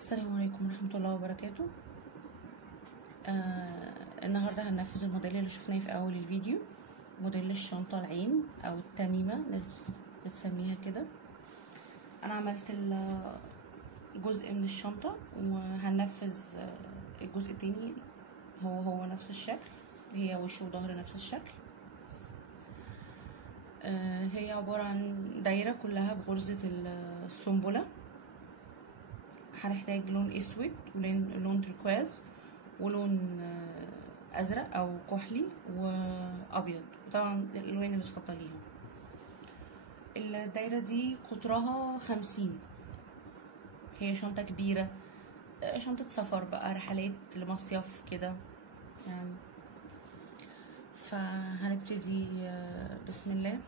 السلام عليكم ورحمة الله وبركاته. النهاردة هننفذ الموديل اللي شفناه في أول الفيديو، موديل الشنطة العين أو التميمة ناس بتسميها كده. أنا عملت جزء من الشنطة وهننفذ الجزء التاني، هو نفس الشكل، هي وش وظهر نفس الشكل. هي عبارة عن دايرة كلها بغرزة السنبلة. هنحتاج لون اسود ولون تركواز ولون ازرق او كحلي وابيض، طبعا الالوان اللي تفضليها. الدايره دي قطرها 50، هي شنطه كبيره، شنطه سفر بقى، رحلات لمصيف كده يعني. فهنبتدي بسم الله.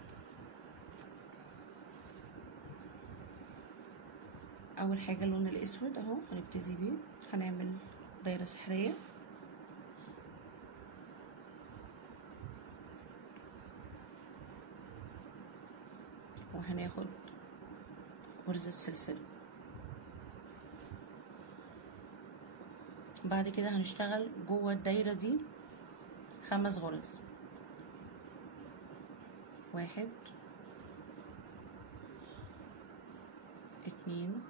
اول حاجه اللون الاسود اهو هنبتدي بيه، هنعمل دايره سحريه وهناخد غرزه سلسله. بعد كده هنشتغل جوه الدايره دي 5 غرز، 1 2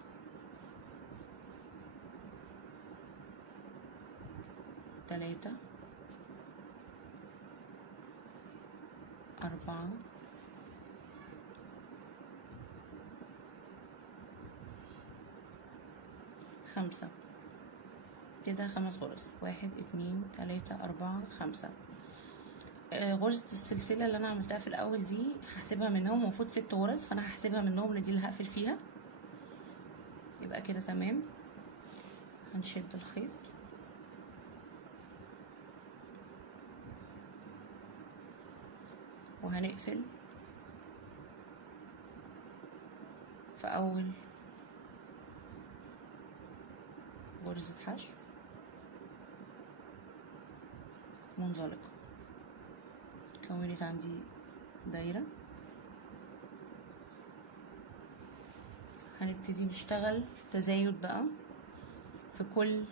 3 4 5 كده 5 غرز، 1 2 3 4 5. غرزة السلسلة اللي انا عملتها في الاول دي هحسبها منهم، المفروض 6 غرز، فانا هحسبها منهم اللي دي اللي هقفل فيها. يبقى كده تمام. هنشد الخيط وهنقفل في اول غرزة حشو منزلقة. كونت عندي دايرة. هنبتدي نشتغل تزايد بقى في كل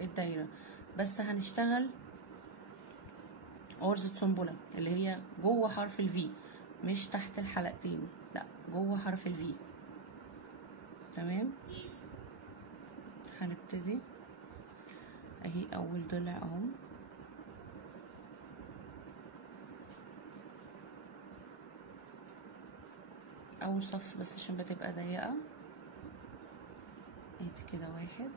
الدايرة، بس هنشتغل غرزة سنبلة اللي هي جوه حرف الفي، مش تحت الحلقتين، لا جوه حرف الفي. تمام. هنبتدي اهي اول ضلع اهو، اول صف بس عشان بتبقى ضيقة. ادي كده 1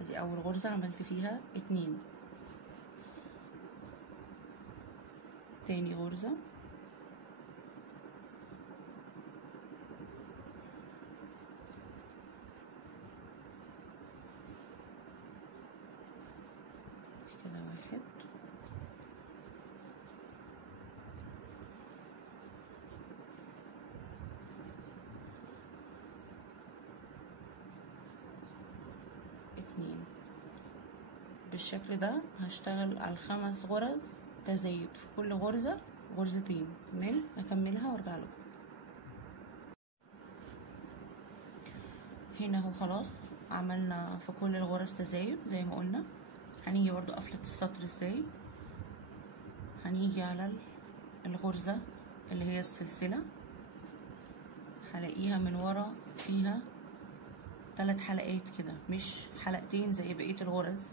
ادي اول غرزة عملت فيها 2، تاني غرزة، كده 1 2. بالشكل ده هشتغل على 5 غرز تزايد، في كل غرزة غرزتين. تمام. هكملها وارجع لكم. هنا اهو خلاص عملنا في كل الغرز تزايد زي ما قلنا. هنيجي برضو قفلة السطر ازاي، هنيجي على الغرزة اللي هي السلسلة، هلاقيها من ورا فيها 3 حلقات كده، مش حلقتين زي بقية الغرز.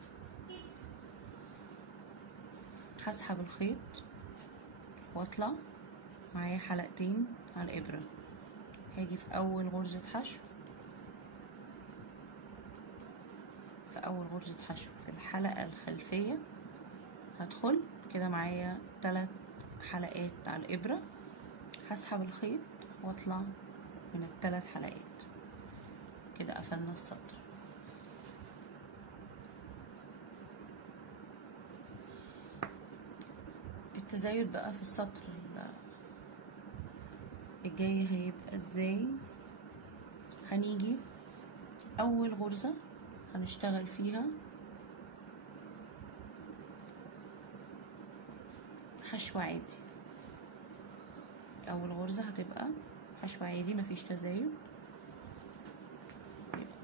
هسحب الخيط واطلع معايا حلقتين على الابرة. هاجي في اول غرزة حشو، في اول غرزة حشو في الحلقة الخلفية هدخل كده معايا 3 حلقات على الابرة. هسحب الخيط واطلع من ال3 حلقات كده، قفلنا السطر. التزايد بقى في السطر الجاي هيبقى ازاي. هنيجي اول غرزة هنشتغل فيها حشو عادي. اول غرزة هتبقى حشو عادي مفيش تزايد،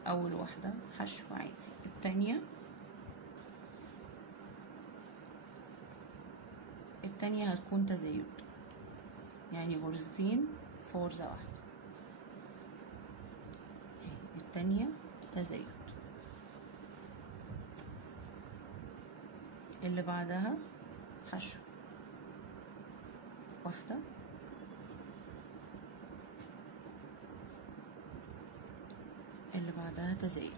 اول واحدة حشو عادي. التانية هتكون تزايد، يعني غرزتين في غرزة واحدة. التانية تزايد، اللي بعدها حشو واحدة، اللي بعدها تزايد.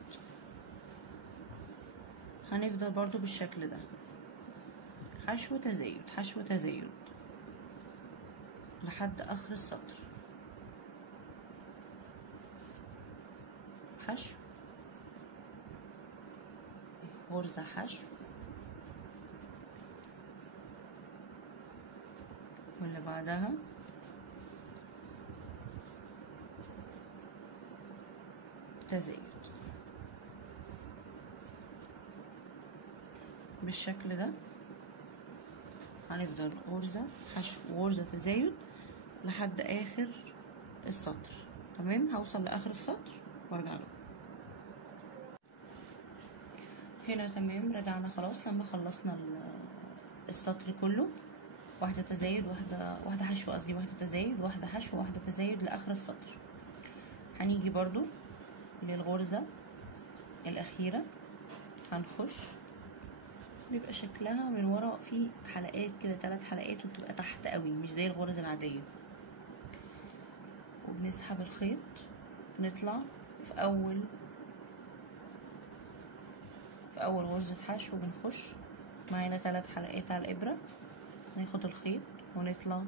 هنفضل برضو بالشكل ده، حشو تزايد حشو تزايد لحد اخر السطر. حشو، غرزة حشو، واللي بعدها تزايد بالشكل ده. هنفضل غرزة حشو وغرزة تزايد لحد اخر السطر. تمام، هوصل لاخر السطر وارجع له. هنا تمام، رجعنا خلاص. لما خلصنا السطر كله، واحدة تزايد واحدة حشو، قصدي واحدة تزايد واحدة حشو واحدة تزايد لاخر السطر. هنيجي برضو للغرزة الاخيرة، هنخش، بيبقى شكلها من ورا في حلقات كده، 3 حلقات، وبتبقى تحت قوي مش زي الغرز العادية. وبنسحب الخيط، نطلع في اول غرزة حشو، وبنخش معانا 3 حلقات على الابرة، ناخد الخيط ونطلع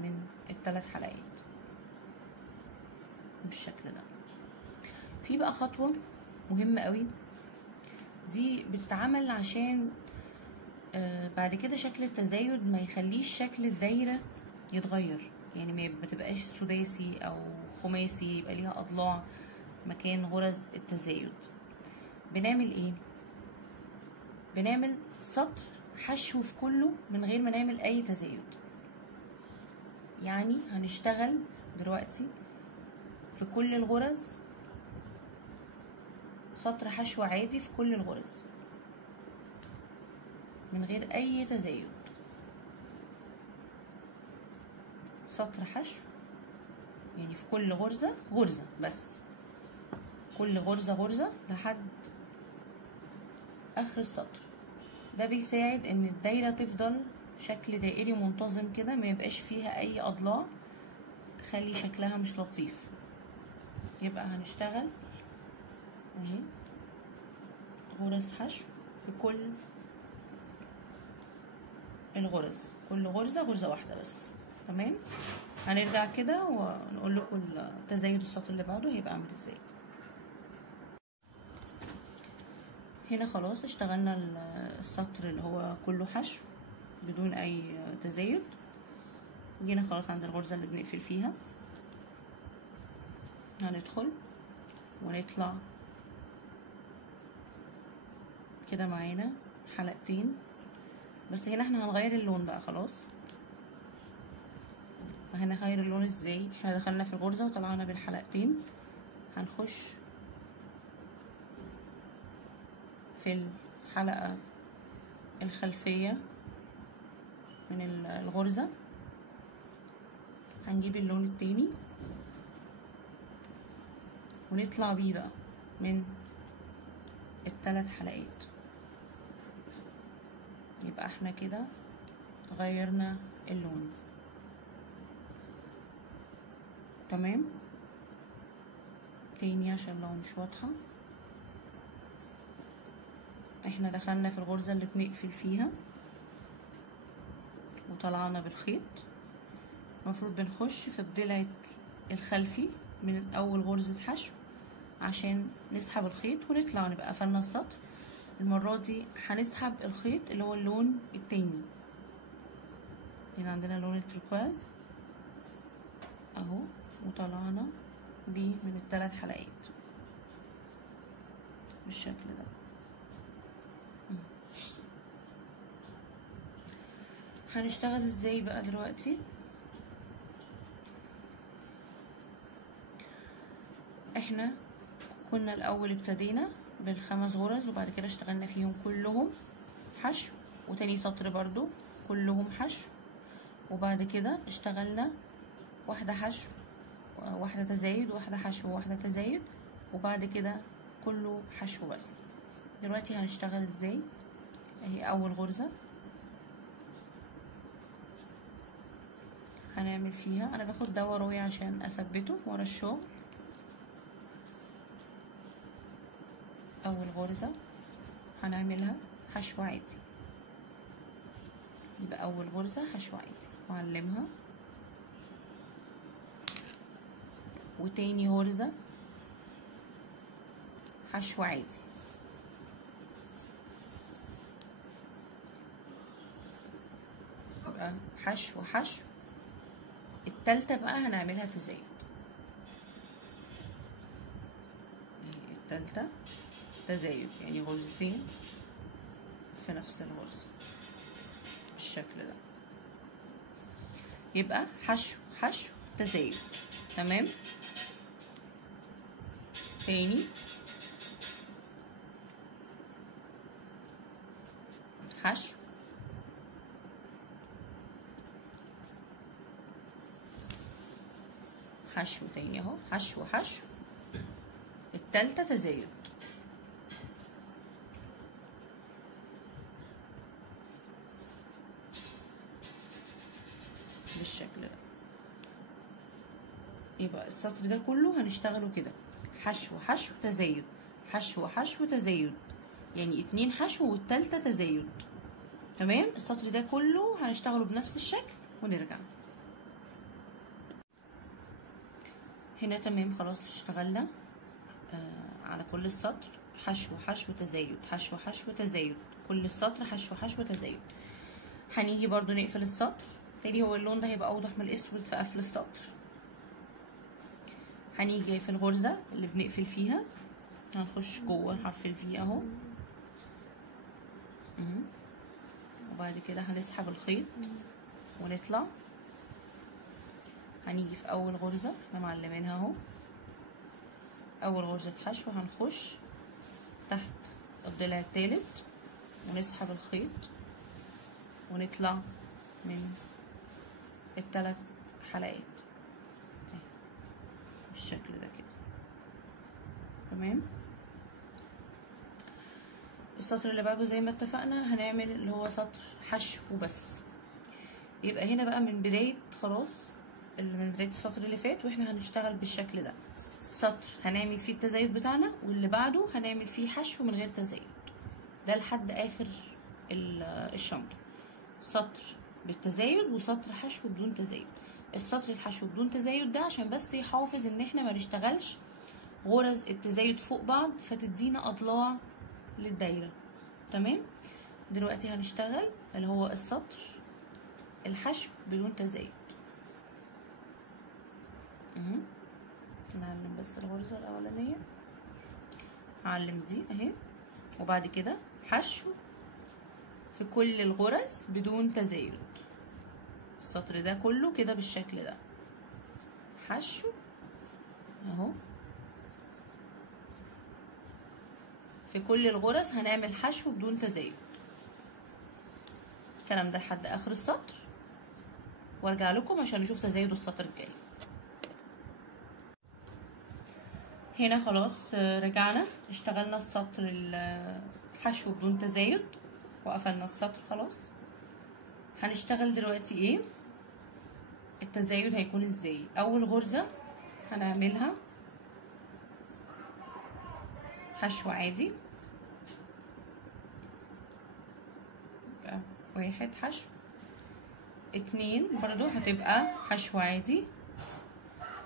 من ال3 حلقات بالشكل ده. في بقى خطوة مهمة قوي، دي بتتعمل عشان بعد كده شكل التزايد ما يخليش شكل الدايرة يتغير، يعني ما تبقاش سداسي او خماسي، يبقى ليها اضلاع مكان غرز التزايد. بنعمل ايه؟ بنعمل سطر حشو في كله من غير ما نعمل اي تزايد. يعني هنشتغل دلوقتي في كل الغرز سطر حشو عادي في كل الغرز من غير اي تزايد. سطر حشو، يعني في كل غرزة غرزة بس، كل غرزة غرزة لحد اخر السطر. ده بيساعد ان الدايرة تفضل شكل دائري منتظم كده، ما يبقاش فيها اي اضلاع تخلي شكلها مش لطيف. يبقى هنشتغل اهي غرز حشو في كل الغرز، كل غرزة غرزة واحدة بس. تمام، هنرجع كده ونقول لكم تزايد السطر اللي بعده هيبقى عامل ازاي. هنا خلاص اشتغلنا السطر اللي هو كله حشو بدون اي تزايد. جينا خلاص عند الغرزة اللي بنقفل فيها، هندخل ونطلع كده معانا حلقتين بس. هنا احنا هنغير اللون بقى خلاص. هنغير اللون ازاي؟ احنا دخلنا في الغرزة وطلعنا بالحلقتين، هنخش في الحلقة الخلفية من الغرزة، هنجيب اللون التاني ونطلع بيه بقى من ال3 حلقات. يبقى احنا كده غيرنا اللون. تمام، تاني عشان لو مش واضحة، احنا دخلنا في الغرزة اللي بنقفل فيها وطلعنا بالخيط. المفروض بنخش في الضلع الخلفي من اول غرزة حشو عشان نسحب الخيط ونطلع، نبقى قفلنا السطر. المرة دي هنسحب الخيط اللي هو اللون التاني. هنا عندنا لون التركواز اهو، وطلعنا بيه من ال3 حلقات بالشكل ده. هنشتغل ازاي بقى دلوقتي؟ احنا كنا الاول ابتدينا بالخمس غرز، وبعد كده اشتغلنا فيهم كلهم حشو، وتاني سطر برضو كلهم حشو، وبعد كده اشتغلنا واحدة حشو واحدة تزايد، واحدة حشو وواحدة تزايد، وبعد كده كله حشو بس. دلوقتي هنشتغل ازاي؟ اهي اول غرزة هنعمل فيها، انا باخد ده وراي عشان اثبته ورا الشغل. اول غرزة هنعملها حشو عادي، يبقى اول غرزة حشو عادي واعلمها، وتاني غرزة حشو عادي، يبقى حشو حشو. التالتة بقى هنعملها تزايد، التالتة تزايد يعني غرزتين في نفس الغرزة بالشكل ده، يبقى حشو حشو تزايد. تمام. تاني حشو حشو، تاني اهو حشو حشو، التالتة تزايد بالشكل ده. يبقى السطر ده كله هنشتغله كده حشو حشو تزايد، حشو حشو تزايد، يعني 2 حشو والتالتة تزايد. تمام. السطر ده كله هنشتغله بنفس الشكل ونرجع هنا. تمام خلاص اشتغلنا على كل السطر حشو حشو تزايد، حشو حشو تزايد، كل السطر حشو حشو تزايد. هنيجي برضو نقفل السطر تاني، هو اللون ده هيبقى اوضح من الاسود في قفل السطر. هنيجي في الغرزة اللي بنقفل فيها هنخش جوه حرف الفي اهو، وبعد كده هنسحب الخيط ونطلع. هنيجي في اول غرزة احنا معلمينها اهو، اول غرزة حشو هنخش تحت الضلع التالت ونسحب الخيط ونطلع من الثلاث حلقات بالشكل ده كده. تمام. السطر اللي بعده زي ما اتفقنا هنعمل اللي هو سطر حشو بس. يبقى هنا بقى من بداية خلاص من بداية السطر اللي فات واحنا هنشتغل بالشكل ده، سطر هنعمل فيه التزايد بتاعنا واللي بعده هنعمل فيه حشو من غير تزايد، ده لحد اخر الشنطة. سطر بالتزايد وسطر حشو بدون تزايد. السطر الحشو بدون تزايد ده عشان بس يحافظ ان احنا ما نشتغلش غرز التزايد فوق بعض فتدينا اضلاع للدايرة. تمام. دلوقتي هنشتغل اللي هو السطر الحشو بدون تزايد. نعلم بس الغرزة الاولانية، هعلم دي اهي، وبعد كده حشو في كل الغرز بدون تزايد. السطر ده كله كده بالشكل ده حشو اهو، في كل الغرز هنعمل حشو بدون تزايد. الكلام ده لحد اخر السطر وارجع لكم عشان نشوف تزايد السطر الجاي. هنا خلاص رجعنا اشتغلنا السطر الحشو بدون تزايد وقفلنا السطر خلاص. هنشتغل دلوقتي ايه؟ التزايد هيكون ازاي؟ اول غرزة هنعملها حشو عادي، يبقى 1 حشو، 2 برضو هتبقى حشو عادي،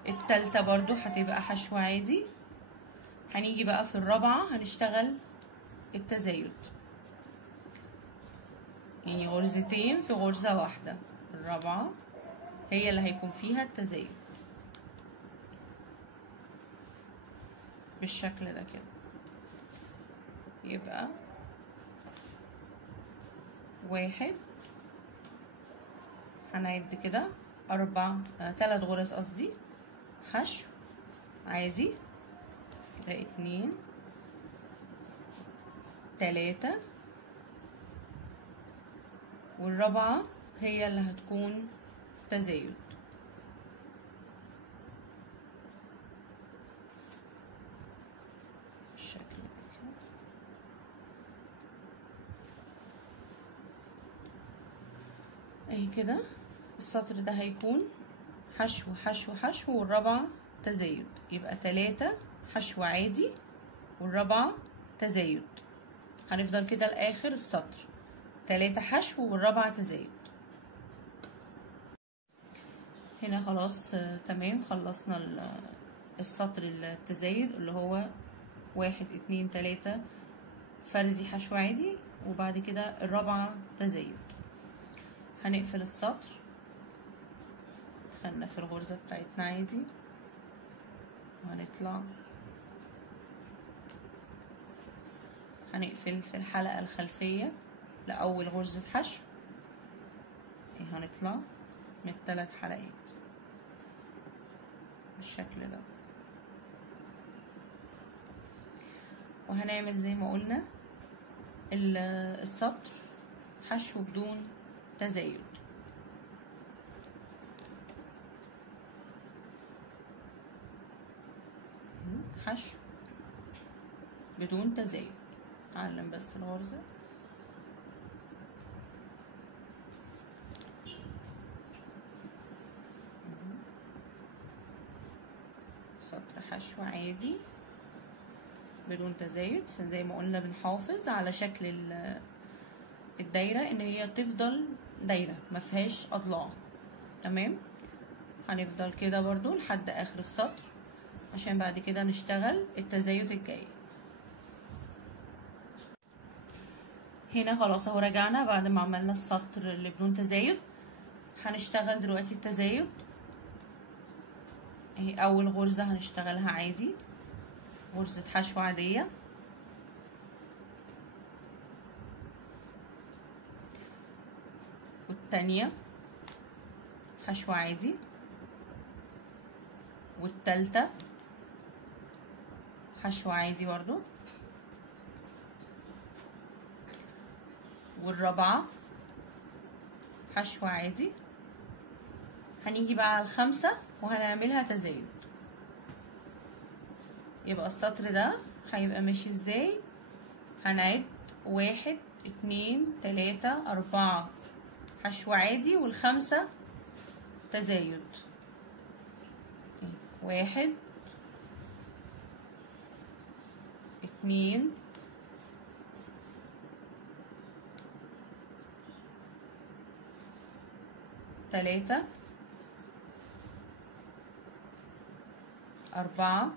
التالتة برضو هتبقى حشو عادي. هنيجي بقى في الرابعة هنشتغل التزايد، يعني غرزتين في غرزة واحدة. الرابعة هي اللي هيكون فيها التزايد بالشكل ده كده، يبقى 1 هنعد كده 3 غرز قصدي حشو عادي كده، 2 3 والرابعة هي اللي هتكون تزايد. بالشكل ده اهي كده. السطر ده هيكون حشو حشو حشو والرابعة تزايد، يبقى 3 حشو عادي والرابعة تزايد. هنفضل كده لاخر السطر 3 حشو والرابعة تزايد. هنا خلاص تمام، خلصنا السطر التزايد اللي هو 1 2 3 فردي حشو عادي، وبعد كده الرابعة تزايد. هنقفل السطر، دخلنا في الغرزة بتاعتنا عادي، وهنطلع هنقفل في الحلقة الخلفية لأول غرزة حشو، هنطلع من 3 حلقات بالشكل ده، وهنعمل زي ما قلنا السطر حشو بدون تزايد. حشو بدون تزايد. اعلم بس الغرزة سطر حشو عادي بدون تزايد، عشان زي ما قلنا بنحافظ على شكل الدايرة ان هي تفضل دايرة ما فيهاش اضلاع. تمام، هنفضل كده برضو لحد اخر السطر عشان بعد كده نشتغل التزايد الجاي. هنا خلاص اهو رجعنا بعد ما عملنا السطر اللي بدون تزايد. هنشتغل دلوقتي التزايد. اهي اول غرزة هنشتغلها عادي، غرزة حشو عادية، والتانية حشو عادي، والتالتة حشو عادي برضو، والرابعة حشو عادي. هنيجي بقى على الخامسة وهنعملها تزايد. يبقى السطر ده هيبقى ماشي ازاي؟ هنعد 1 2 3 4 حشو عادي والخامسة تزايد. 1 2 3 4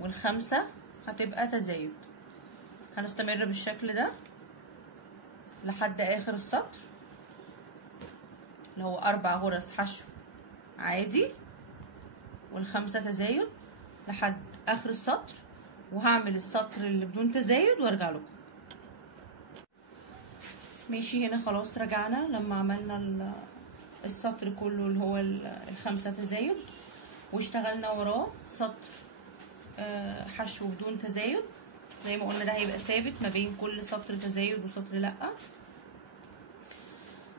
والخامسة هتبقى تزايد. هنستمر بالشكل ده لحد اخر السطر اللي هو 4 غرز حشو عادي والخامسة تزايد لحد اخر السطر، وهعمل السطر اللي بدون تزايد وارجع لكم. ماشي، هنا خلاص رجعنا لما عملنا السطر كله اللي هو الخامسة تزايد، واشتغلنا وراه سطر حشو بدون تزايد. زي ما قلنا ده هيبقى ثابت ما بين كل سطر تزايد وسطر لأ.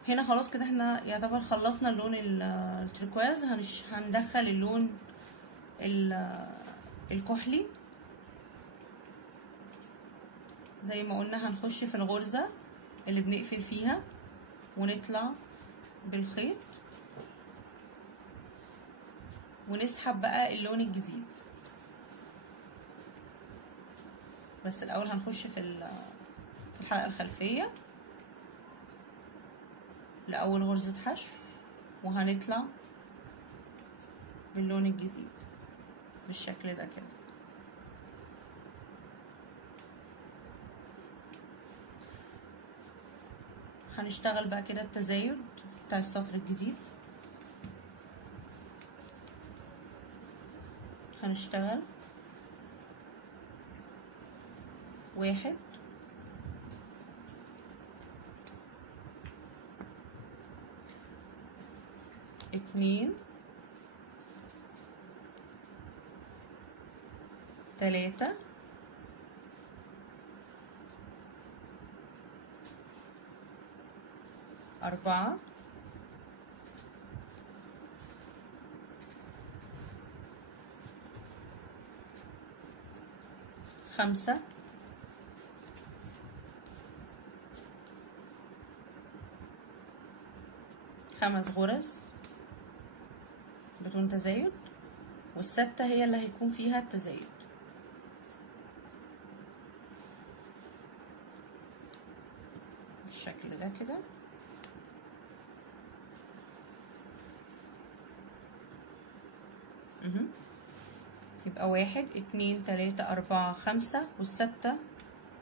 هنا خلاص كده احنا يعتبر خلصنا اللون التركواز. هندخل اللون الكحلي. زي ما قلنا هنخش في الغرزة اللي بنقفل فيها ونطلع بالخيط ونسحب بقى اللون الجديد. بس الاول هنخش في الحلقة الخلفية لأول غرزة حشو وهنطلع باللون الجديد بالشكل ده كده. هنشتغل بقى كده التزايد بتاع السطر الجديد. هنشتغل 1 2 3 4 5 5 غرز بدون تزايد، والستة هي اللي هيكون فيها التزايد. بالشكل ده كده. يبقى 1 2 3 4 5 والستة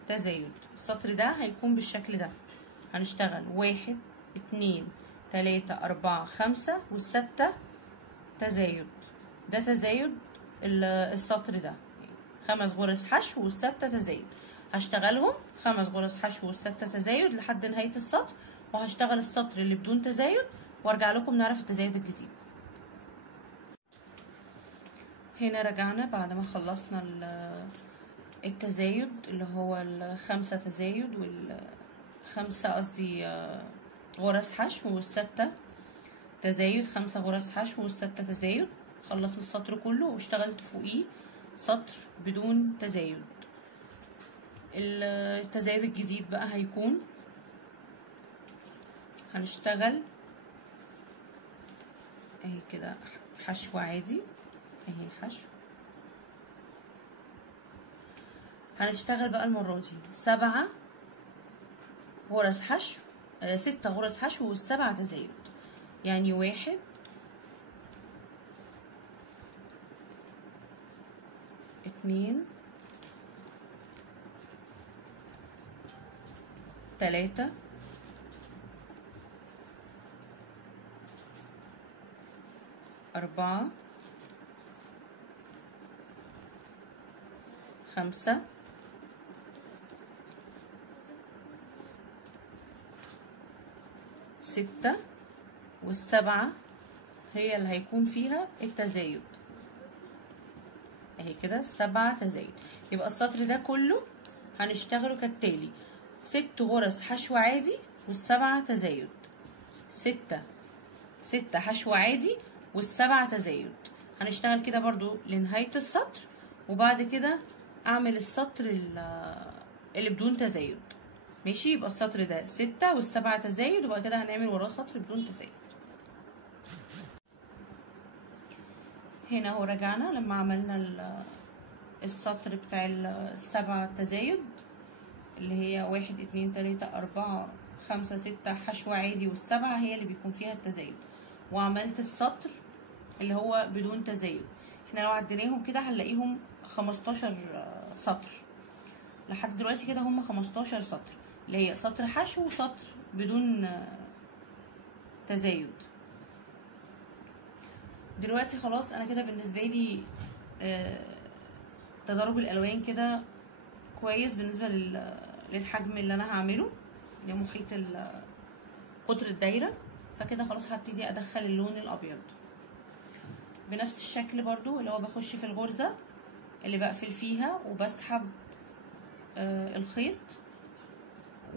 تزايد. السطر ده هيكون بالشكل ده. هنشتغل 1 2 3 4 5 والستة تزايد. ده تزايد السطر ده، 5 غرز حشو والستة تزايد. هشتغلهم 5 غرز حشو والستة تزايد لحد نهاية السطر، وهشتغل السطر اللي بدون تزايد وارجع لكم نعرف التزايد الجديد. هنا رجعنا بعد ما خلصنا التزايد اللي هو ال5 تزايد وال5 قصدي غرز حشو والستة تزايد، 5 غرز حشو والستة تزايد. خلصنا السطر كله واشتغلت فوقيه سطر بدون تزايد. التزايد الجديد بقى هيكون هنشتغل اهي كده حشو عادي، اهي الحشو. هنشتغل بقى المرة دي 7 غرز حشو 6 غرز حشو والسبعة تزايد، يعني 1 2 3 4 5 6 والسبعة هي اللي هيكون فيها التزايد اهي كده 7 تزايد. يبقى السطر ده كله هنشتغله كالتالي: 6 غرز حشو عادي والسبعة تزايد، 6 حشو عادي والسبعة تزايد. هنشتغل كده برضو لنهاية السطر، وبعد كده اعمل السطر اللي بدون تزايد. ماشي، يبقى السطر ده 6 والسبعة تزايد، وبعد كده هنعمل وراه سطر بدون تزايد. هنا اهو رجعنا لما عملنا السطر بتاع السبعة تزايد اللي هي 1 2 3 4 5 6 حشو عادي، والسبعة هي اللي بيكون فيها التزايد. وعملت السطر اللي هو بدون تزايد. احنا لو عديناهم كده هنلاقيهم 15 سطر لحد دلوقتي كده، هم 15 سطر اللي هي سطر حشو وسطر بدون تزايد. دلوقتي خلاص انا كده بالنسبه لي تدرج الالوان كده كويس بالنسبه للحجم اللي انا هعمله لمحيط قطر الدايره. فكده خلاص هبتدي ادخل اللون الابيض بنفس الشكل برضو، اللي هو بخش في الغرزه اللي بقفل فيها وبسحب الخيط،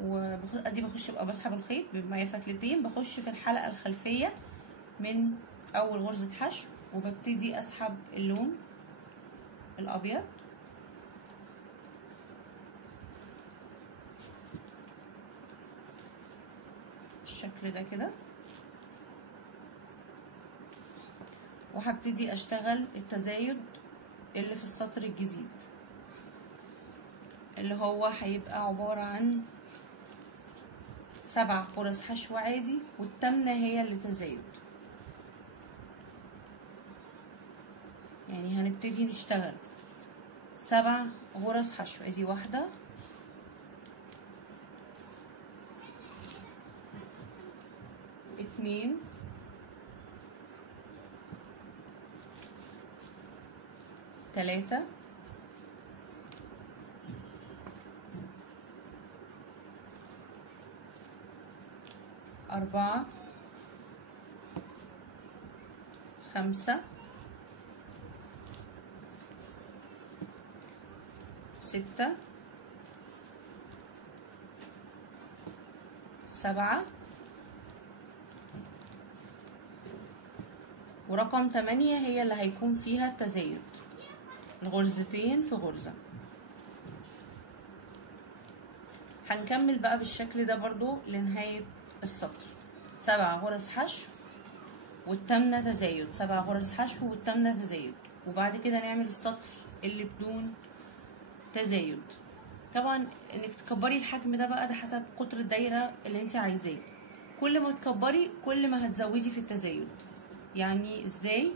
وادي بخش بقى بسحب الخيط بمعايا فتلتين، بخش في الحلقه الخلفيه من اول غرزه حشو وببتدي اسحب اللون الابيض بالشكل ده كده، وهبتدي اشتغل التزايد اللي في السطر الجديد اللي هو هيبقى عبارة عن 7 غرز حشو عادي والتامنة هي اللي تزايد. يعني هنبتدي نشتغل 7 غرز حشو، ادي 1 2 3 4 5 6 7 ورقم 8 هي اللي هيكون فيها التزايد، الغرزتين في غرزة. هنكمل بقى بالشكل ده برضو لنهاية السطر. 7 غرز حشو والتامنة تزايد، 7 غرز حشو والتامنة تزايد، وبعد كده نعمل السطر اللي بدون تزايد. طبعا انك تكبري الحجم ده بقى ده حسب قطر الدايرة اللي انت عايزاه، كل ما تكبري كل ما هتزودي في التزايد. يعني ازاي؟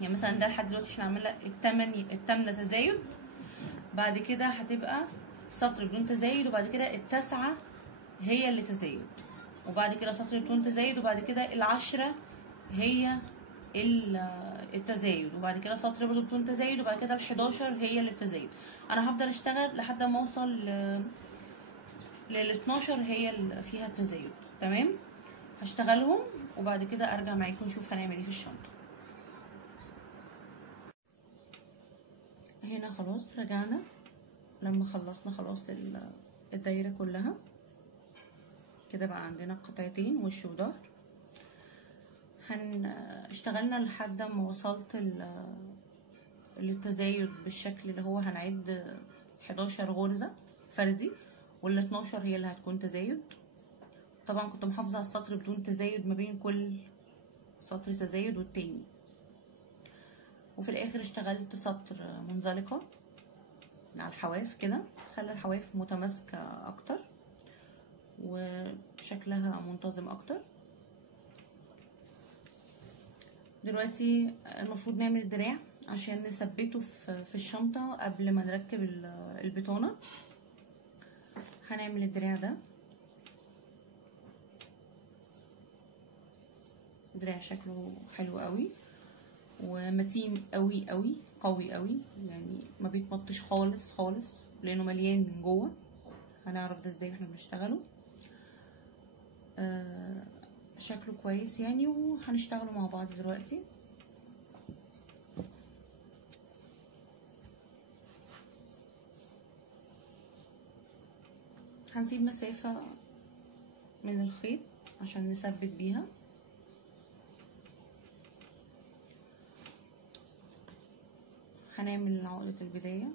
يعني مثلا ده لحد دلوقتي احنا عملنا التامنة تزايد، بعد كده هتبقى سطر بدون تزايد، وبعد كده التاسعة هي اللي تزايد، وبعد كده سطر بدون تزايد، وبعد كده العشرة هي التزايد، وبعد كده سطر برضه بدون تزايد، وبعد كده ال11 هي اللي بتزايد. انا هفضل اشتغل لحد ما اوصل لل12 هي اللي فيها التزايد. تمام، هشتغلهم وبعد كده ارجع معاكم نشوف هنعمل ايه في الشنطه. هنا خلاص رجعنا لما خلصنا خلاص الدايره كلها كده، بقى عندنا قطعتين وش وظهر. اشتغلنا لحد ما وصلت للتزايد بالشكل اللي هو هنعد 11 غرزه فردي، وال12 هي اللي هتكون تزايد. طبعا كنت محافظه على السطر بدون تزايد ما بين كل سطر تزايد والتاني. وفي الاخر اشتغلت سطر منزلقه على الحواف كده، خلى الحواف متماسكه اكتر وشكلها منتظم اكتر. دلوقتي المفروض نعمل الدراع عشان نثبته في الشنطه قبل ما نركب البطانه. هنعمل الدراع ده، دراع شكله حلو قوي ومتين قوي قوي، قوي قوي، يعني ما بيتمطش خالص خالص لانه مليان من جوه. هنعرف ده ازاي احنا بنشتغله. شكله كويس يعني، وهنشتغله مع بعض دلوقتي. هنسيب مسافة من الخيط عشان نثبت بيها. هنعمل عقدة البداية،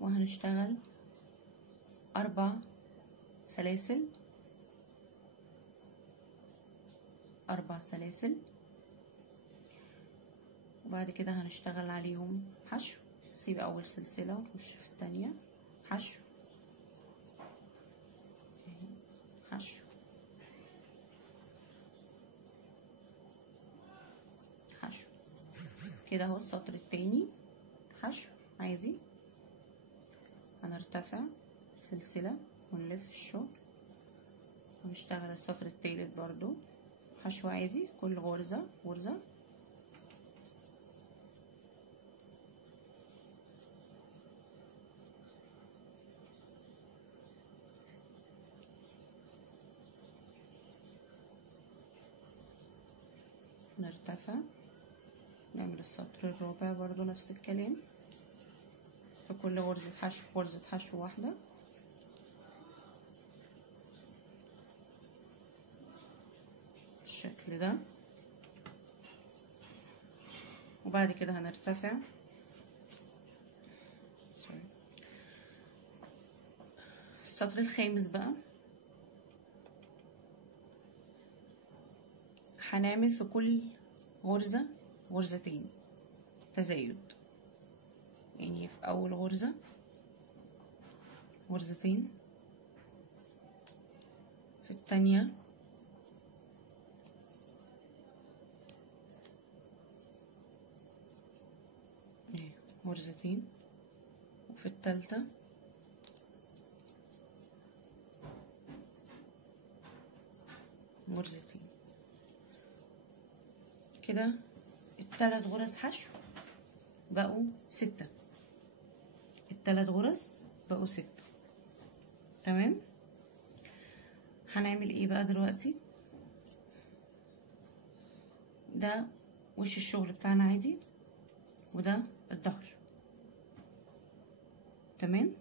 وهنشتغل 4 سلاسل، 4 سلاسل، وبعد كده هنشتغل عليهم حشو. سيب اول سلسلة ونخش في التانية حشو حشو حشو كده اهو. السطر التاني حشو عادي، هنرتفع سلسلة ونلف الشغل، ونشتغل السطر التالت برضو حشو عادي، كل غرزة غرزة. نرتفع نعمل السطر الرابع برضو نفس الكلام، في كل غرزة حشو غرزة حشو واحدة. الشكل ده، وبعد كده هنرتفع السطر الخامس بقى هنعمل في كل غرزة غرزتين تزايد، يعني في اول غرزة غرزتين، في التانية غرزتين، وفي التالتة غرزتين. كده 3 غرز حشو بقوا 6. ال3 غرز بقوا 6. تمام. هنعمل ايه بقى دلوقتي؟ ده وش الشغل بتاعنا عادي، وده الظهر. تمام.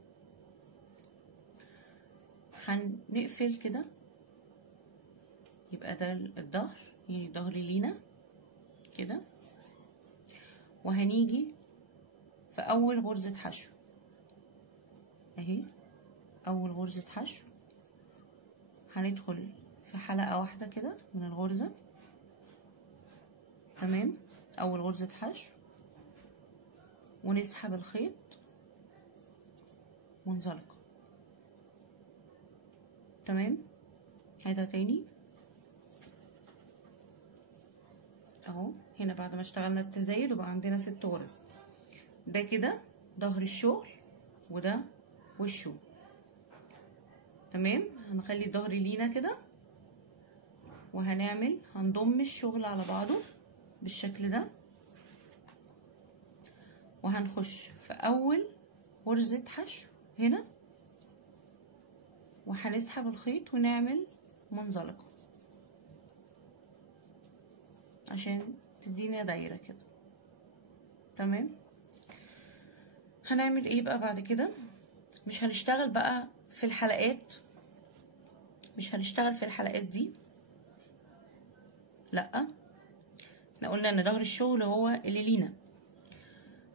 هنقفل كده، يبقى ده الظهر، يعني ظهر لينا كده. وهنيجي في اول غرزة حشو اهي، اول غرزة حشو هندخل في حلقة واحدة كده من الغرزة. تمام. اول غرزة حشو ونسحب الخيط ونزلق. تمام. هيدا تاني اهو. هنا بعد ما اشتغلنا التزايد وبقى عندنا 6 غرز. ده كده ظهر الشغل وده وشه. تمام. هنخلي الظهر لينا كده، هنضم الشغل على بعضه بالشكل ده، وهنخش في اول غرزة حشو هنا، وهنسحب الخيط ونعمل منزلقة عشان تدينا دايرة كده. تمام. هنعمل ايه بقى بعد كده؟ مش هنشتغل بقى في الحلقات، مش هنشتغل في الحلقات دي، لا. احنا قلنا ان ظهر الشغل هو اللي لينا.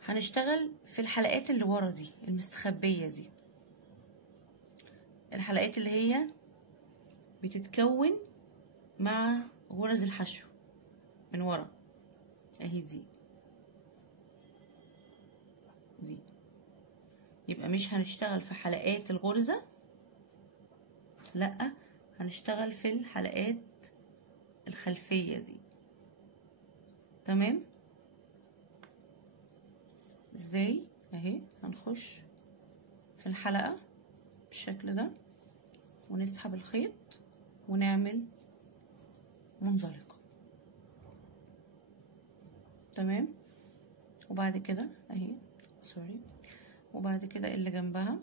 هنشتغل في الحلقات اللي ورا دي المستخبية دي، الحلقات اللي هي بتتكون مع غرز الحشو من ورا اهي دي. يبقى مش هنشتغل في حلقات الغرزة، لا، هنشتغل في الحلقات الخلفية دي. تمام. ازاي؟ اهي هنخش في الحلقة بالشكل ده ونسحب الخيط ونعمل منزلقة. تمام. وبعد كده اهي سوري، وبعد كده اللي جنبها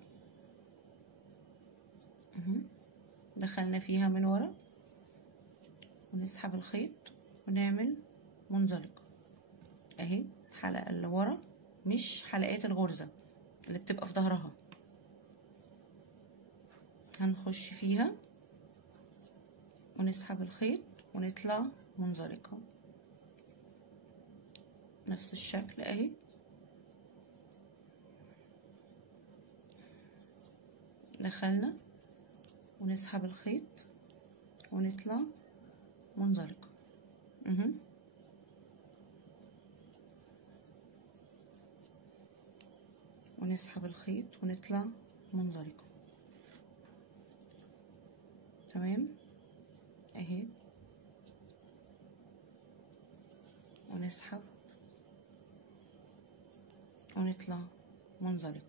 دخلنا فيها من ورا ونسحب الخيط ونعمل منزلقة اهي. الحلقة اللي ورا مش حلقات الغرزة اللي بتبقى في ظهرها، هنخش فيها ونسحب الخيط ونطلع منزلقة نفس الشكل اهي. دخلنا ونسحب الخيط ونطلع منزلقة ونسحب الخيط ونطلع منزلقة. تمام اهي، ونسحب ونطلع منزلقة.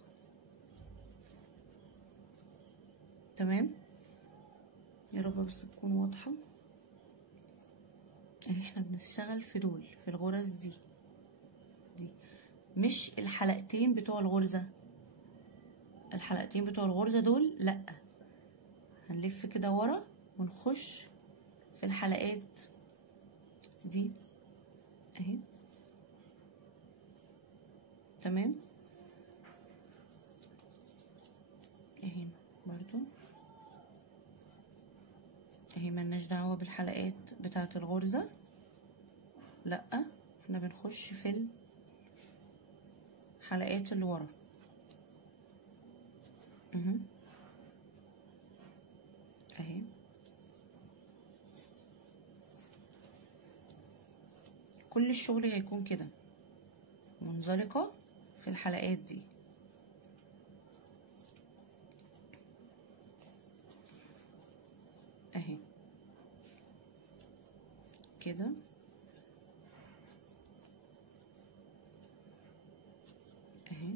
تمام. يا رب بس تكون واضحة اهي. احنا بنشتغل في دول، في الغرز دي مش الحلقتين بتوع الغرزة. الحلقتين بتوع الغرزة دول لا، هنلف كده ورا ونخش في الحلقات دي اهي. تمام. اهي برضو اهي، ملناش دعوة بالحلقات بتاعة الغرزة، لا، احنا بنخش في الحلقات اللي ورا اهي. كل الشغل هيكون كده منزلقة في الحلقات دي اهي كده اهي.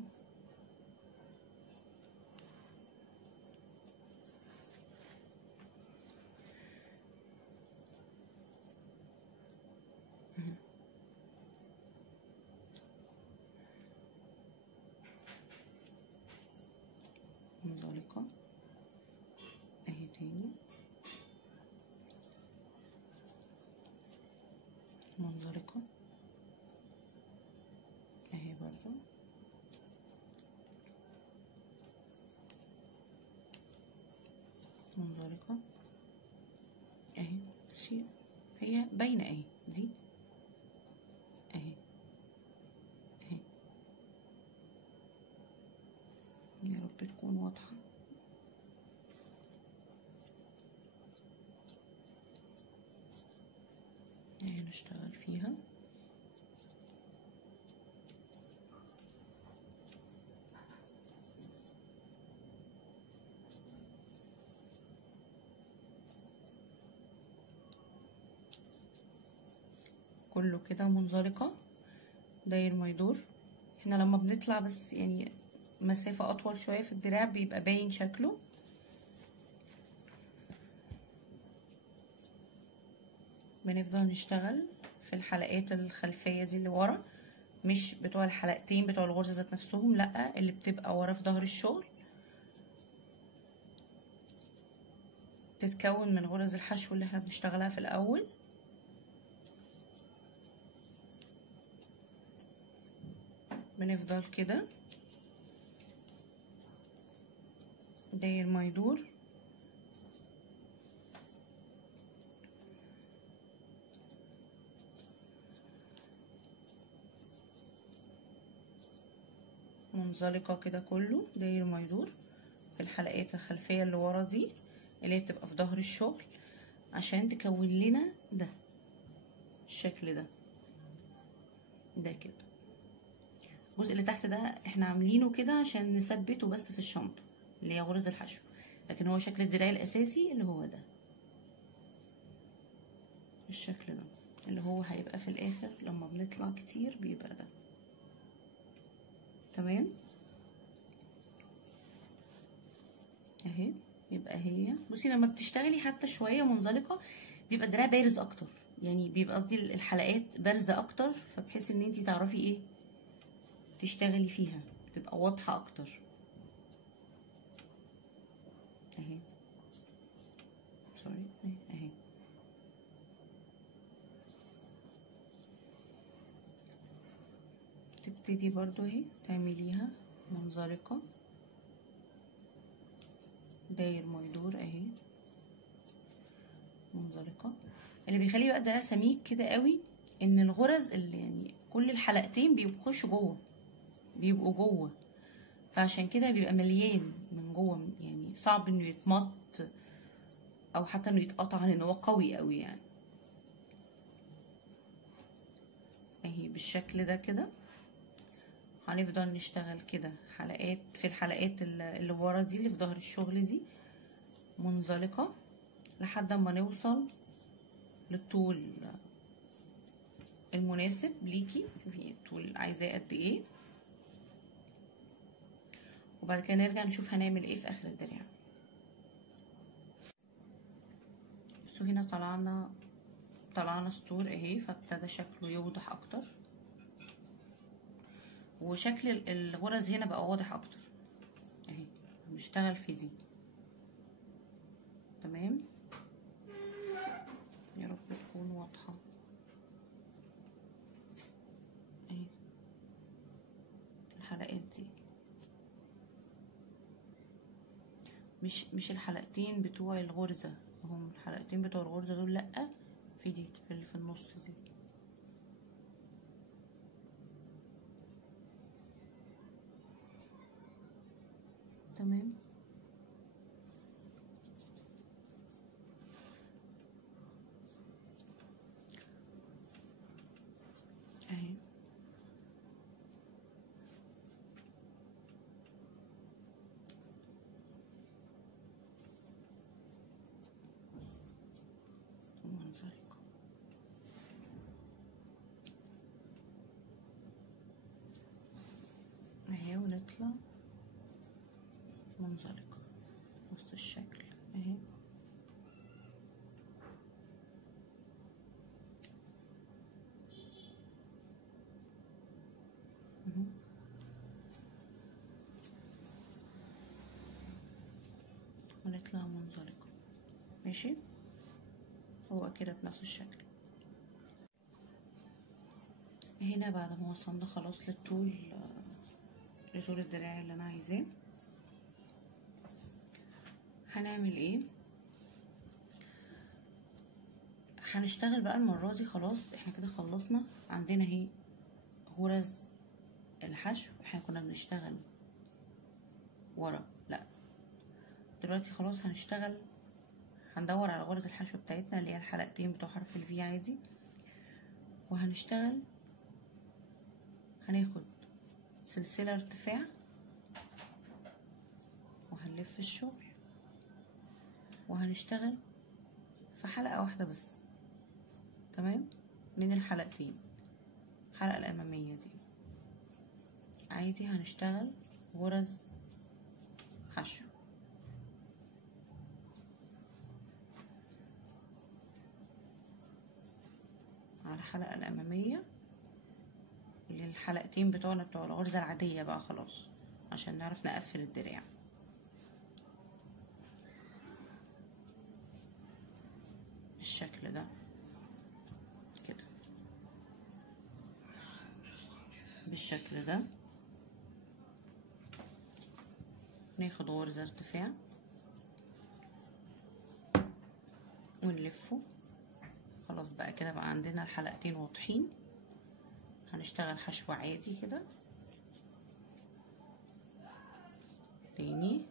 منزلقة اهي برضو، منزلقة اهي. شيء هي باينة اهي دي اهي اهي، يا رب تكون واضحة. اهي نشتغل فيها. كله كده منزلقة داير ما يدور. احنا لما بنطلع بس يعني مسافة اطول شوية في الدراع بيبقى باين شكله. بنفضل نشتغل في الحلقات الخلفية دي اللي ورا، مش بتوع الحلقتين بتوع الغرزة ذات نفسهم، لا اللي بتبقى ورا في ظهر الشغل، تتكون من غرز الحشو اللي احنا بنشتغلها في الاول. بنفضل كده داير ما يدور. منزلقة كده كله داير ما يدور في الحلقات الخلفية اللي ورا دي اللي هي بتبقى في ظهر الشغل، عشان تكون لنا ده الشكل ده كده. الجزء اللي تحت ده احنا عاملينه كده عشان نثبته بس في الشنطة اللي هي غرز الحشو، لكن هو شكل الدراع الاساسي اللي هو ده، الشكل ده اللي هو هيبقى في الاخر لما بنطلع كتير بيبقى ده. تمام اهي. يبقى هي بصي لما بتشتغلي حتى شويه منزلقه بيبقى الدراع بارز اكتر، يعني بيبقى قصدي الحلقات بارزه اكتر، فبحيث ان انتي تعرفي ايه تشتغلي فيها، تبقى واضحه اكتر اهي. سوري اهي. تبتدي برضو اهي تعمليها منزلقه داير ما يدور اهي، منزلقه. اللي بيخلي بقى الدراع سميك كده قوي ان الغرز اللي يعني كل الحلقتين بيخشوا جوه، بيبقوا جوه، فعشان كده بيبقى مليان من جوه، يعني صعب انه يتمط او حتى انه يتقطع لان هو قوي قوي يعني. اهي بالشكل ده كده هنفضل نشتغل كده حلقات في الحلقات اللي ورا دي اللي في ظهر الشغل دي منزلقة لحد ما نوصل للطول المناسب ليكي. شوفي الطول عايزاه قد ايه، وبعد كده نرجع نشوف هنعمل ايه في اخر الدراع. بصوا هنا طلعنا سطور اهي، فابتدى شكله يوضح اكتر، وشكل الغرز هنا بقى واضح اكتر اهي. بنشتغل في دي. تمام يا رب تكون واضحه اهي. الحلقات دي مش الحلقتين بتوع الغرزه، هم الحلقتين بتوع الغرزه دول، لا في دي اللي في النص دي. تمام اهي. منزلقة اهي، ونطلع منزلقة نفس الشكل اهي. ونطلع منزلقة ماشي، هو كده بنفس الشكل. هنا بعد ما وصلنا خلاص لطول الدراع اللي انا عايزاه، هنعمل ايه؟ هنشتغل بقى المرة دي. خلاص احنا كده خلصنا. عندنا اهي غرز الحشو. احنا كنا بنشتغل ورا، لا دلوقتي خلاص هنشتغل، هندور على غرز الحشو بتاعتنا اللي هي الحلقتين بتوع حرف الفي عادي، وهنشتغل. هناخد سلسلة ارتفاع وهنلف الشغل، وهنشتغل في حلقة واحدة بس، تمام، من الحلقتين. الحلقة الأمامية دي عادي هنشتغل غرز حشو. على الحلقة الأمامية اللي الحلقتين بتوعنا بتوع الغرزة العادية بقى خلاص، عشان نعرف نقفل الدراع. بالشكل ده كده، بالشكل ده. ناخد غرزة ارتفاع ونلفه. خلاص بقى كده بقى عندنا الحلقتين واضحين. هنشتغل حشو عادي كده تاني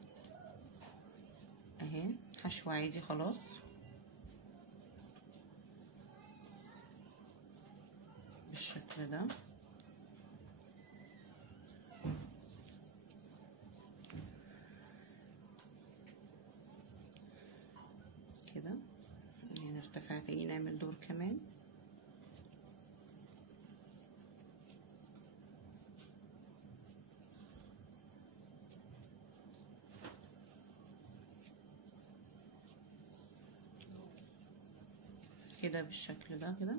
اهي، حشو عادي خلاص. بالشكل ده كده. نرتفع تاني، نعمل دور كمان. كده بالشكل ده كده.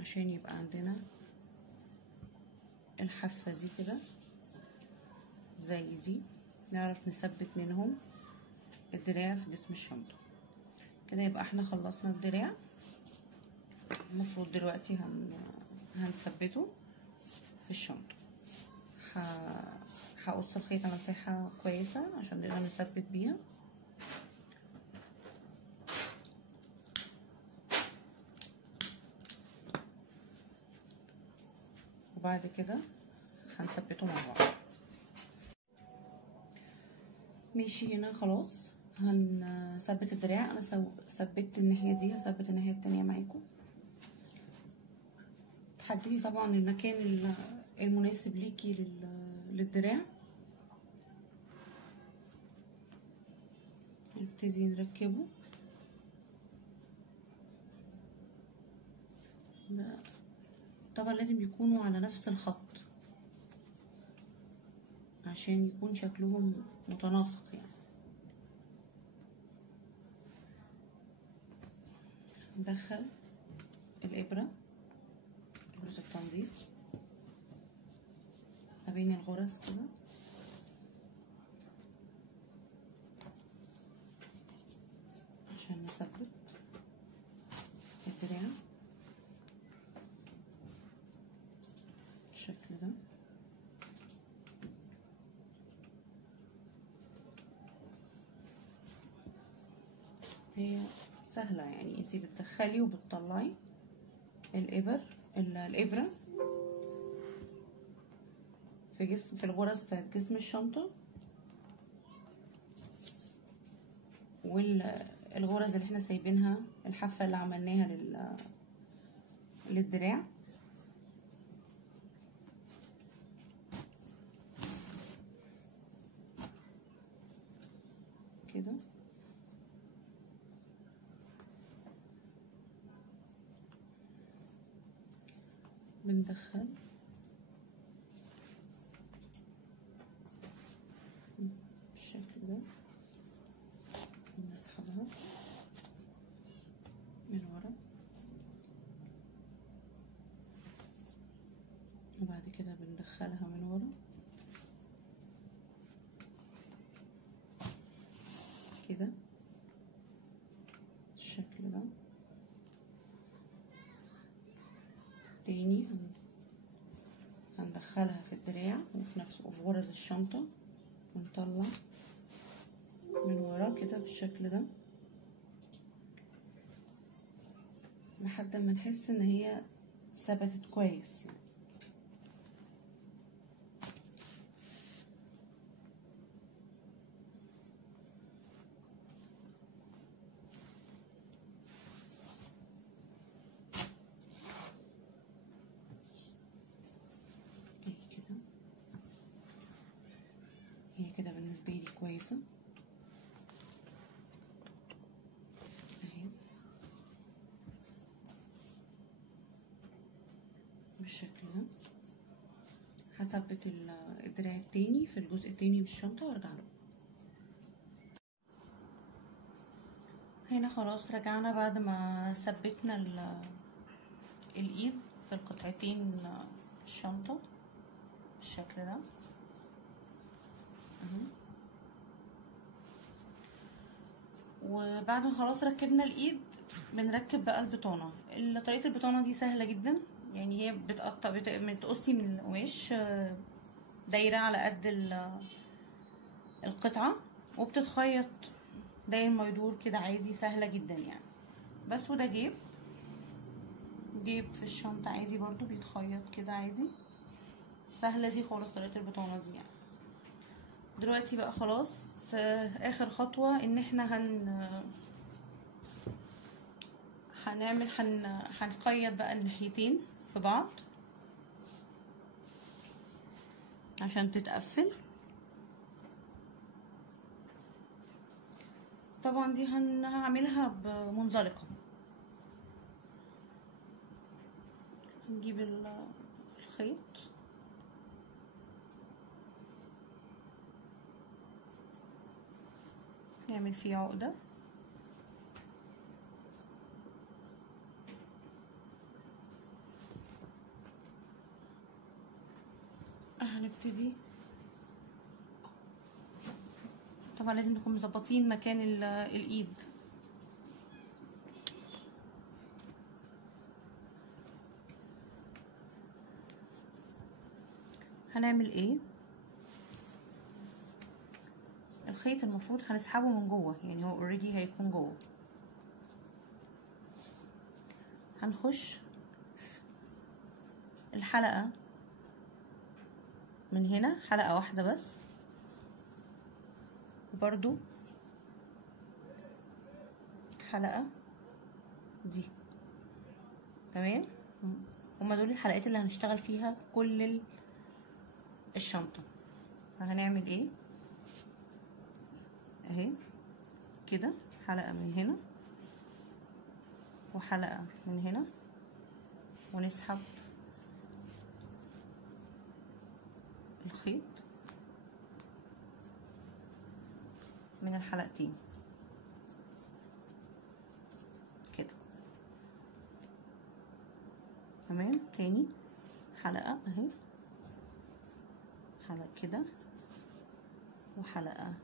عشان يبقى عندنا الحافة دي كده زي دي، نعرف نثبت منهم الدراع في جسم الشنطة كده. يبقى احنا خلصنا الدراع. المفروض دلوقتي هنثبته في الشنطة. هقص الخيط على مساحة كويسة عشان نقدر نثبت بيها. وبعد كده هنثبته مع بعض. ماشي، هنا خلاص هنثبت الدراع. انا ثبت الناحية دي، هثبت الناحية التانية معاكم. تحددي طبعا المكان المناسب ليكي للدراع. نبتدي نركبه. طبعا لازم يكونوا على نفس الخط عشان يكون شكلهم متناسق يعني. ندخل الإبرة، إبرة التنظيف، ما بين الغرز كده عشان نثبت الدراع بالشكل ده. هي سهلة يعني، انتي بتدخلي وبتطلعي الإبرة في الغرز بتاعت جسم الشنطة، والغرز اللي احنا سايبينها، الحافة اللي عملناها للدراع كده. بندخل بالشكل ده، بنسحبها من ورا، وبعد كده بندخلها من ورا كده. بالشكل ده. تاني هندخلها في الدراع وفي غرز الشنطة، ونطلع من ورا كده بالشكل ده لحد ما نحس ان هي ثبتت كويس يعني. هي كده بالنسبة لي كويسة اهي بالشكل ده. هثبت الدراع التاني في الجزء التاني من الشنطة وارجع له. هنا خلاص رجعنا بعد ما ثبتنا الايد في القطعتين الشنطة بالشكل ده اهو. وبعد ما خلاص ركبنا الايد بنركب بقى البطانة. طريقة البطانة دي سهلة جدا يعني. هي بتقصي من القماش دايرة على قد القطعة، وبتتخيط داير ما يدور كده عادي، سهلة جدا يعني. بس وده جيب في الشنطة عادي برضو بيتخيط كده عادي، سهلة دي خالص طريقة البطانة دي يعني. دلوقتي بقى خلاص اخر خطوة ان احنا هنخيط بقى الناحيتين في بعض عشان تتقفل. طبعا دي هعملها بمنزلقة. هنجيب الخيط نعمل فيه عقدة، هنبتدي. طبعا لازم نكون مظبطين مكان الايد. هنعمل ايه؟ الخيط المفروض هنسحبه من جوه يعني، هو اوريدي هيكون جوه. هنخش الحلقة من هنا حلقة واحدة بس، وبرضو حلقة دي. تمام، هما دول الحلقات اللي هنشتغل فيها كل الشنطة. فهنعمل ايه اهي كده، حلقة من هنا وحلقة من هنا، ونسحب الخيط من الحلقتين كده. تمام، تاني حلقة اهي، حلقة كده وحلقة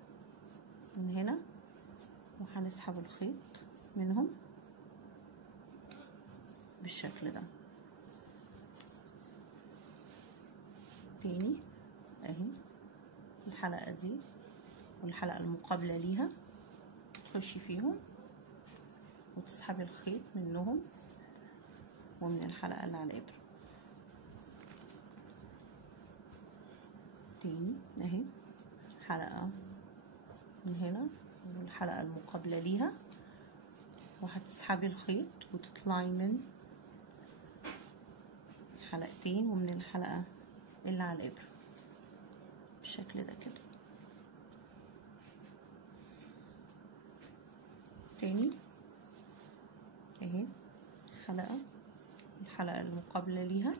من هنا، وهنسحب الخيط منهم بالشكل ده. تاني اهي الحلقة دي والحلقة المقابلة ليها، تخشي فيهم وتسحبي الخيط منهم ومن الحلقة اللي على الإبرة. تاني اهي حلقة من هنا والحلقة المقابلة ليها، وهتسحبي الخيط وتطلعي من حلقتين ومن الحلقة اللي على الإبرة بالشكل ده كده. تاني اهي حلقة، الحلقة المقابلة ليها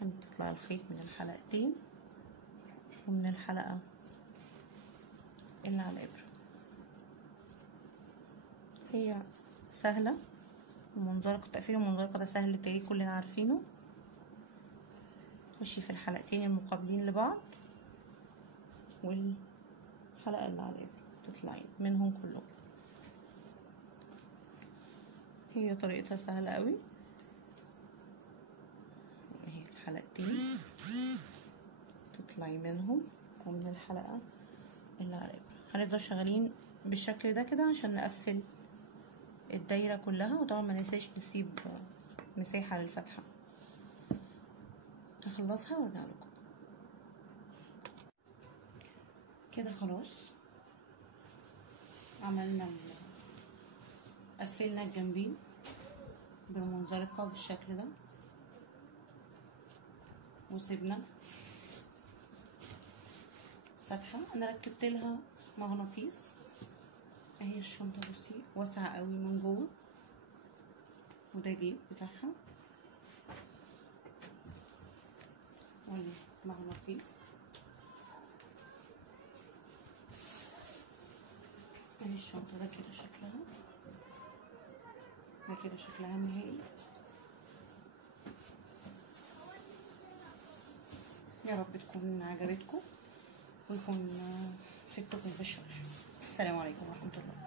هتطلع الخيط من الحلقتين ومن الحلقة اللي على الإبرة. هي سهلة، المنزلقة تقفيل المنزلقة ده سهل بتاعي كلنا عارفينه. تخشي في الحلقتين المقابلين لبعض والحلقة اللي على الإبرة تطلعي منهم كلهم هي طريقتها سهلة قوي. اهي الحلقتين تطلعي منهم ومن الحلقة اللي على الابرة. هنفضل شغالين بالشكل ده كده عشان نقفل الدايرة كلها، وطبعا ما ننساش نسيب مساحة للفتحة. نخلصها وارجع لكم. كده خلاص عملنا قفلنا الجنبين بالمنزلقة بالشكل ده، وسيبنا فتحة. انا ركبت لها مغناطيس. اهي الشنطة بصي واسعة قوي من جوه، وده جيب بتاعها والمغناطيس. اهي الشنطة ده كده شكلها، ده كده شكلها النهائي. يا رب تكون عجبتكم ويكون فدتكم في الشرح. السلام عليكم ورحمة الله.